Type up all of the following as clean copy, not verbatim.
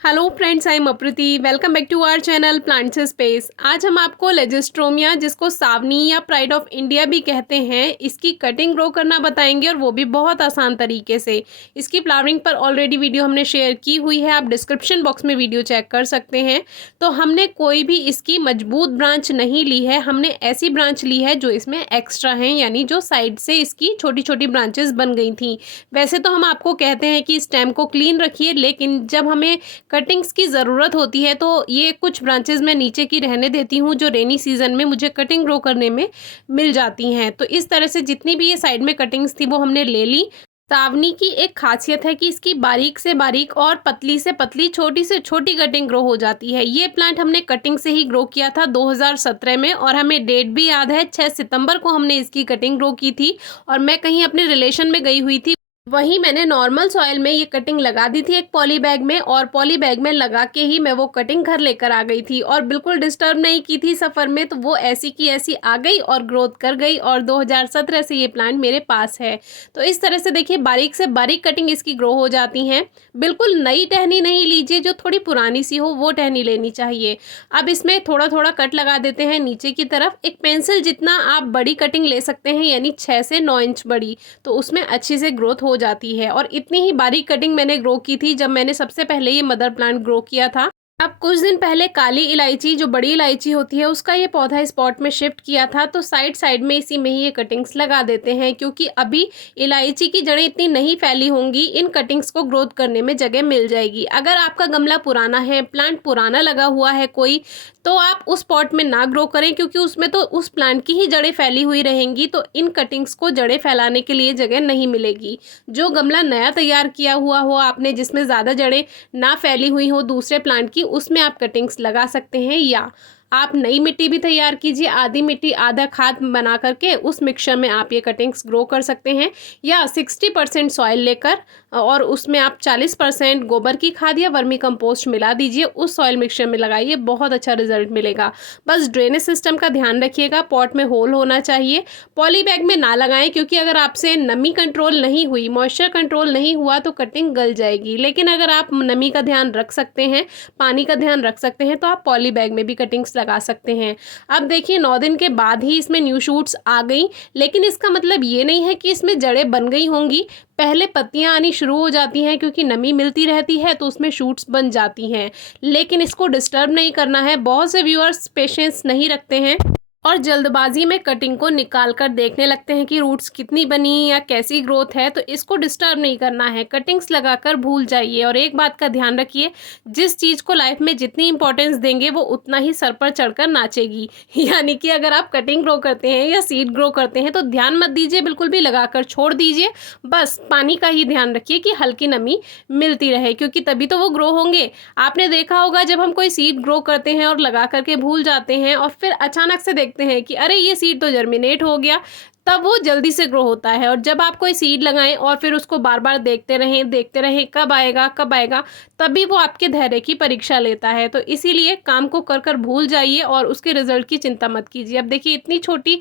Hello friends, I am Aprati. Welcome back to our channel plants space. आज हम आपको लेजिस्ट्रोमिया, जिसको सावनी या प्राइड ऑफ इंडिया भी कहते हैं, इसकी कटिंग ग्रो करना बताएंगे, और वो भी बहुत आसान तरीके से। इसकी फ्लावरिंग पर ऑलरेडी वीडियो हमने शेयर की हुई है, आप डिस्क्रिप्शन बॉक्स में वीडियो चेक कर सकते हैं। तो हमने कोई भी इसकी मजबूत ब्रांच नहीं ली है, हमने ऐसी ब्रांच ली है जो इसमें एक्स्ट्रा हैं, यानी जो साइड से इसकी छोटी छोटी ब्रांचेस बन गई थी। वैसे तो हम आपको कहते हैं कि स्टेम को क्लीन रखिए, लेकिन जब हमें कटिंग्स की ज़रूरत होती है तो ये कुछ ब्रांचेस मैं नीचे की रहने देती हूँ, जो रेनी सीजन में मुझे कटिंग ग्रो करने में मिल जाती हैं। तो इस तरह से जितनी भी ये साइड में कटिंग्स थी वो हमने ले ली। सावनी की एक खासियत है कि इसकी बारीक से बारीक और पतली से पतली, छोटी से छोटी कटिंग ग्रो हो जाती है। ये प्लांट हमने कटिंग से ही ग्रो किया था 2017 में, और हमें डेट भी याद है, 6 सितंबर को हमने इसकी कटिंग ग्रो की थी। और मैं कहीं अपने रिलेशन में गई हुई थी, वहीं मैंने नॉर्मल सॉइल में ये कटिंग लगा दी थी एक पॉली बैग में, और पॉली बैग में लगा के ही मैं वो कटिंग घर लेकर आ गई थी, और बिल्कुल डिस्टर्ब नहीं की थी सफ़र में। तो वो ऐसी की ऐसी आ गई और ग्रोथ कर गई, और 2017 से ये प्लांट मेरे पास है। तो इस तरह से देखिए, बारीक से बारीक कटिंग इसकी ग्रो हो जाती हैं। बिल्कुल नई टहनी नहीं लीजिए, जो थोड़ी पुरानी सी हो वो टहनी लेनी चाहिए। अब इसमें थोड़ा थोड़ा कट लगा देते हैं नीचे की तरफ। एक पेंसिल जितना आप बड़ी कटिंग ले सकते हैं, यानी 6 से 9 इंच बड़ी, तो उसमें अच्छी से ग्रोथ हो जाती है। और इतनी ही बारीक कटिंग मैंने ग्रो की थी जब मैंने सबसे पहले ये मदर प्लांट ग्रो किया था। अब कुछ दिन पहले काली इलायची, जो बड़ी इलायची होती है, उसका ये पौधा इस पॉट में शिफ्ट किया था। तो साइड साइड में इसी में ही ये कटिंग्स लगा देते हैं, क्योंकि अभी इलायची की जड़ें इतनी नहीं फैली होंगी, इन कटिंग्स को ग्रोथ करने में जगह मिल जाएगी। अगर आपका गमला पुराना है, प्लांट पुराना लगा हुआ है कोई, तो आप उस पॉट में ना ग्रो करें, क्योंकि उसमें तो उस प्लांट की ही जड़ें फैली हुई रहेंगी, तो इन कटिंग्स को जड़ें फैलाने के लिए जगह नहीं मिलेगी। जो गमला नया तैयार किया हुआ हो आपने, जिसमें ज़्यादा जड़ें ना फैली हुई हो दूसरे प्लांट की, उसमें आप कटिंग्स लगा सकते हैं। या आप नई मिट्टी भी तैयार कीजिए, आधी मिट्टी आधा खाद बना करके उस मिक्सचर में आप ये कटिंग्स ग्रो कर सकते हैं। या 60% सॉइल लेकर और उसमें आप 40% गोबर की खाद या वर्मी कंपोस्ट मिला दीजिए, उस सॉइल मिक्सचर में लगाइए, बहुत अच्छा रिजल्ट मिलेगा। बस ड्रेनेज सिस्टम का ध्यान रखिएगा, पॉट में होल होना चाहिए। पॉली बैग में ना लगाएं, क्योंकि अगर आपसे नमी कंट्रोल नहीं हुई, मॉइस्चर कंट्रोल नहीं हुआ, तो कटिंग गल जाएगी। लेकिन अगर आप नमी का ध्यान रख सकते हैं, पानी का ध्यान रख सकते हैं, तो आप पॉली बैग में भी कटिंग्स लगा सकते हैं। अब देखिए, 9 दिन के बाद ही इसमें न्यू शूट्स आ गई, लेकिन इसका मतलब ये नहीं है कि इसमें जड़ें बन गई होंगी। पहले पत्तियां आनी शुरू हो जाती हैं, क्योंकि नमी मिलती रहती है तो उसमें शूट्स बन जाती हैं। लेकिन इसको डिस्टर्ब नहीं करना है। बहुत से व्यूअर्स पेशेंस नहीं रखते हैं और जल्दबाजी में कटिंग को निकाल कर देखने लगते हैं कि रूट्स कितनी बनी या कैसी ग्रोथ है। तो इसको डिस्टर्ब नहीं करना है, कटिंग्स लगाकर भूल जाइए। और एक बात का ध्यान रखिए, जिस चीज़ को लाइफ में जितनी इंपॉर्टेंस देंगे, वो उतना ही सर पर चढ़कर नाचेगी। यानी कि अगर आप कटिंग ग्रो करते हैं या सीड ग्रो करते हैं, तो ध्यान मत दीजिए, बिल्कुल भी लगाकर छोड़ दीजिए। बस पानी का ही ध्यान रखिए कि हल्की नमी मिलती रहे, क्योंकि तभी तो वो ग्रो होंगे। आपने देखा होगा, जब हम कोई सीड ग्रो करते हैं और लगा करके भूल जाते हैं, और फिर अचानक से देखते हैं कि अरे ये सीड तो जर्मिनेट हो गया, तब वो जल्दी से ग्रो होता है। और जब आप कोई सीड लगाएं और फिर उसको बार बार देखते रहें कब आएगा कब आएगा, तभी वो आपके धैर्य की परीक्षा लेता है। तो इसीलिए काम को कर कर भूल जाइए और उसके रिजल्ट की चिंता मत कीजिए। अब देखिए, इतनी छोटी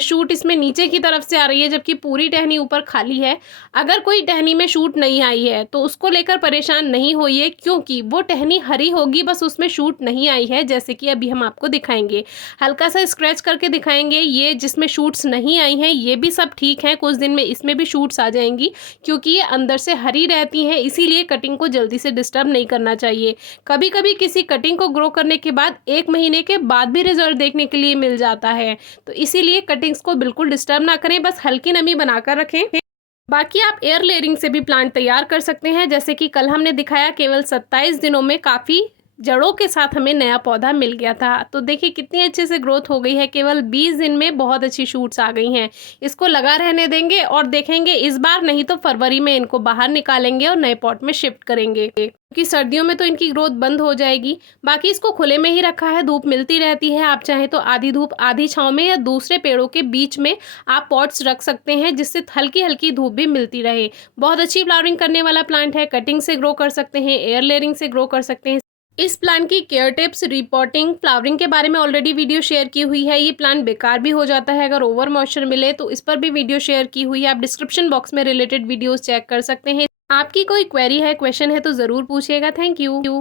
शूट इसमें नीचे की तरफ से आ रही है, जबकि पूरी टहनी ऊपर खाली है। अगर कोई टहनी में शूट नहीं आई है तो उसको लेकर परेशान नहीं होइए, क्योंकि वो टहनी हरी होगी, बस उसमें शूट नहीं आई है। जैसे कि अभी हम आपको दिखाएंगे, हल्का सा स्क्रैच करके दिखाएंगे। ये जिसमें शूट्स नहीं आई हैं, ये भी सब ठीक है, कुछ दिन में इसमें भी शूट्स आ जाएंगी, क्योंकि ये अंदर से हरी रहती हैं। इसीलिए कटिंग को जल्दी से डिस्टर्ब नहीं करना चाहिए। कभी कभी किसी कटिंग को ग्रो करने के बाद 1 महीने के बाद भी रिजल्ट देखने के लिए मिल जाता है। तो इसीलिए कटिंग्स को बिल्कुल डिस्टर्ब ना करें, बस हल्की नमी बनाकर रखें। बाकी आप एयर लेयरिंग से भी प्लांट तैयार कर सकते हैं, जैसे कि कल हमने दिखाया, केवल 27 दिनों में काफ़ी जड़ों के साथ हमें नया पौधा मिल गया था। तो देखिए कितनी अच्छे से ग्रोथ हो गई है, केवल 20 दिन में बहुत अच्छी शूट्स आ गई हैं। इसको लगा रहने देंगे और देखेंगे, इस बार नहीं तो फरवरी में इनको बाहर निकालेंगे और नए पॉट में शिफ्ट करेंगे, क्योंकि सर्दियों में तो इनकी ग्रोथ बंद हो जाएगी। बाकी इसको खुले में ही रखा है, धूप मिलती रहती है। आप चाहें तो आधी धूप आधी छांव में या दूसरे पेड़ों के बीच में आप पॉट्स रख सकते हैं, जिससे हल्की हल्की धूप भी मिलती रहे। बहुत अच्छी फ्लावरिंग करने वाला प्लांट है, कटिंग से ग्रो कर सकते हैं, एयर लेयरिंग से ग्रो कर सकते हैं। इस प्लांट की केयर टिप्स, रिपोर्टिंग, फ्लावरिंग के बारे में ऑलरेडी वीडियो शेयर की हुई है। ये प्लांट बेकार भी हो जाता है अगर ओवर मॉइस्चर मिले, तो इस पर भी वीडियो शेयर की हुई है। आप डिस्क्रिप्शन बॉक्स में रिलेटेड वीडियोस चेक कर सकते हैं। आपकी कोई क्वेरी है, क्वेश्चन है, तो ज़रूर पूछिएगा। Thank you.